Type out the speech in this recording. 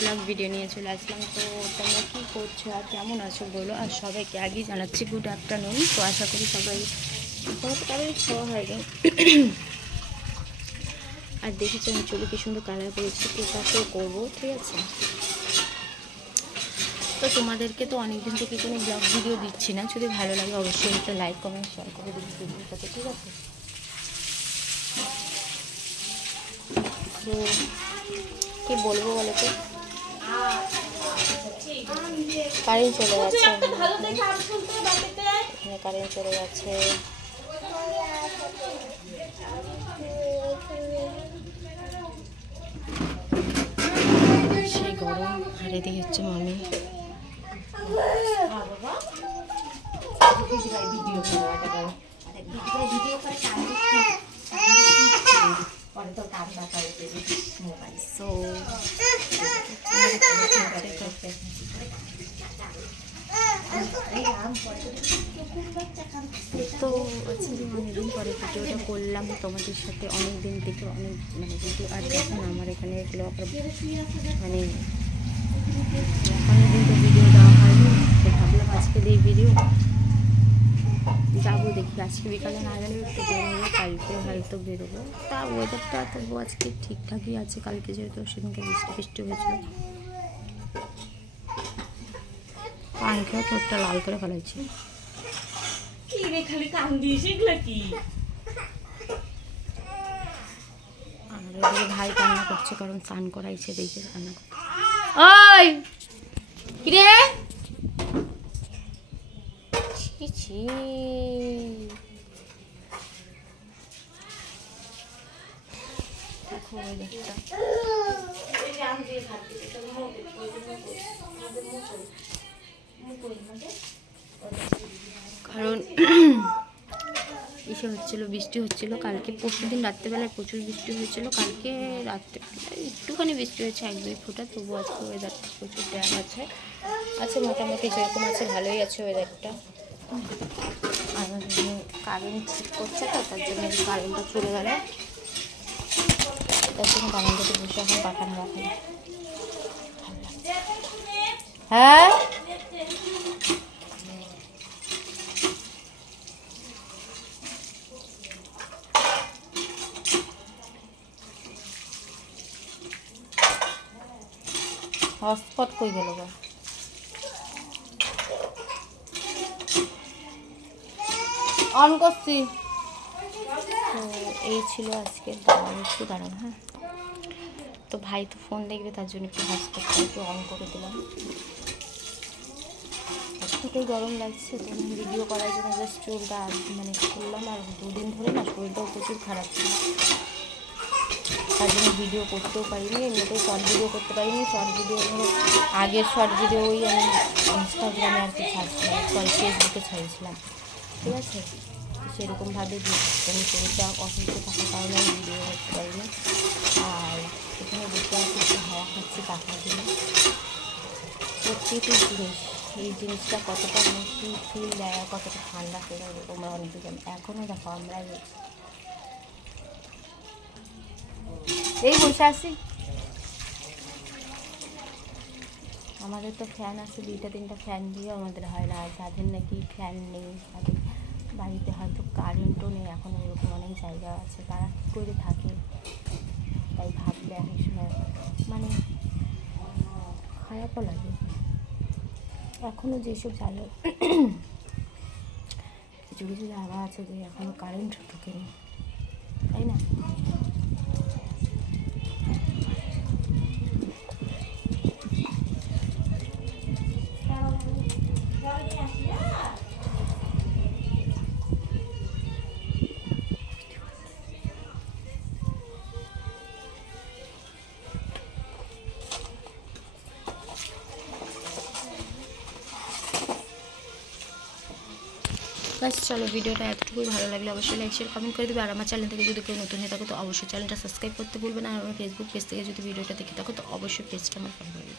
Blog video নিয়ে চলে আসলাম। তো তোমরা কী করছো আর কেমন আছো বলো। আর সবাইকে আগেই জানাচ্ছি গুড আফটারনুন। তো আশা করি সবাই কারোই খাওয়া হয়নি। আর দেখেছি আমি চুলে কি সুন্দর কালার করেছি, কেকাকেও করবো, ঠিক আছে। তো তোমাদেরকে তো অনেকদিন থেকে কোনো ব্লগ ভিডিও দিচ্ছি না, যদি ভালো লাগে অবশ্যই একটা লাইক কমেন্ট শেয়ার করে দিবি ভিডিওটাতে, ঠিক আছে। তো কি বলবো বলো তো, কারেন্ট চলে গেছে, এখানে কারেন্ট চলে গেছে। সেই গরম। আর এদিকে হচ্ছে মামি। তো আজকে অনেকদিন পরে ভিডিওটা করলাম তোমাদের সাথে, অনেকদিন থেকে অনেক ভিডিও। আর দেখুন আমার এখানে এগুলো মানে অনেকদিন তো ভিডিও দেওয়া হয়নি, তো ভাবলাম আজকে এই ভিডিও যাবো, দেখি আজকে বিকালে না গেলে একটু বেরোবো, কালকে হয়তো বেরোবো। তা ওয়েদারটা তবু আজকে ঠিকঠাকই আছে, কালকে যেহেতু সেদিনকে বৃষ্টি হয়েছিল। পানটা ঠোঁটটা লাল করে ফেলাইছি। আর এদিকে ভাই কান্না করছে, কারণ স্নান করাইছে, দেখে কান্না করছে। ওই কিরে ছি, দেখো ওয়েদারটা। কারণ এসে হচ্ছিলো, বৃষ্টি হচ্ছিলো কালকে, পরশু দিন রাত্রেবেলায় প্রচুর বৃষ্টি হয়েছিল। কালকে রাত্রে একটুখানি বৃষ্টি হয়েছে, 1-2 ফোঁটা, তবু আজকে ওয়েদারটা প্রচুর ড্যাম আছে, মোটামুটি যেরকম আছে ভালোই আছে ওয়েদারটা। আর কারেন্ট ঠিক করছে তো, তার জন্য কারেন্টটা চলে গেল, তার জন্য বারান্দাতে বসে এখন পাখানো রাখা। হ্যাঁ হটস্পট কই গেল গা? অন করছি। তো এই ছিল আজকে, একটু দাঁড়ান। হ্যাঁ, তো ভাই তো ফোন দেখবে, তার জন্য একটু হটস্পটটা একটু অন করে দিলাম। এতটাই গরম লাগছে, তো ভিডিও করার জন্য জাস্ট চুলটা মানে করলাম। আর 2 দিন ধরে না শরীরটাও প্রচুর খারাপ ছিল, তার জন্য ভিডিও করতেও পারিনি, এমনিতেও শর্ট ভিডিও করতে পারিনি। শর্ট ভিডিও আগের শর্ট ভিডিও ওই আমি ইনস্টাগ্রামে আর কি ছাড়ছিলাম, সরি ফেসবুকে ছাড়ছিলাম, ঠিক আছে। সেরকমভাবে আমি শরীরটা অসুস্থ থাকার কারণে আমি ভিডিও করতে পারিনি। আর এখানে বসে আসি, একটু হাওয়া খাচ্ছি পাখার জন্য। প্রত্যেকটি জিনিস, এই জিনিসটা কতটা মুশকিল ফিল দেয় আর কতটা ঠান্ডা ফেলে তোমরা অনেকে জানো। এখনও দেখো আমরা এই বসে আছি, আমাদের তো ফ্যান আছে 2-3টা ফ্যান দিয়ে আমাদের হয় না। আর যাদের নাকি ফ্যান নেই, তাদের বাড়িতে হয়তো কারেন্টও নেই, এখন এরকম অনেক জায়গা আছে, তারা কী করে থাকে। তাই ভাবলে অনেক সময় মানে খারাপও লাগে। এখনও যেসব জায়গায় কিছু কিছু জায়গা আছে যে এখনও কারেন্ট ঢোকেনি, তাই না? বাস চলো, ভিডিওটা এতটুকুই। ভালো লাগলে অবশ্যই লাইক শেয়ার কমেন্ট করে দেবে। আর আমার চ্যানেল থেকে যদি কেউ নতুন হয়ে থাকো তো অবশ্যই চ্যানেলটা সাবস্ক্রাইব করতে ভুলবে না। আর আমার ফেসবুক পেজ থেকে যদি ভিডিওটা দেখে থাকো তো অবশ্যই পেজটা আমার ফলো করে দেবে।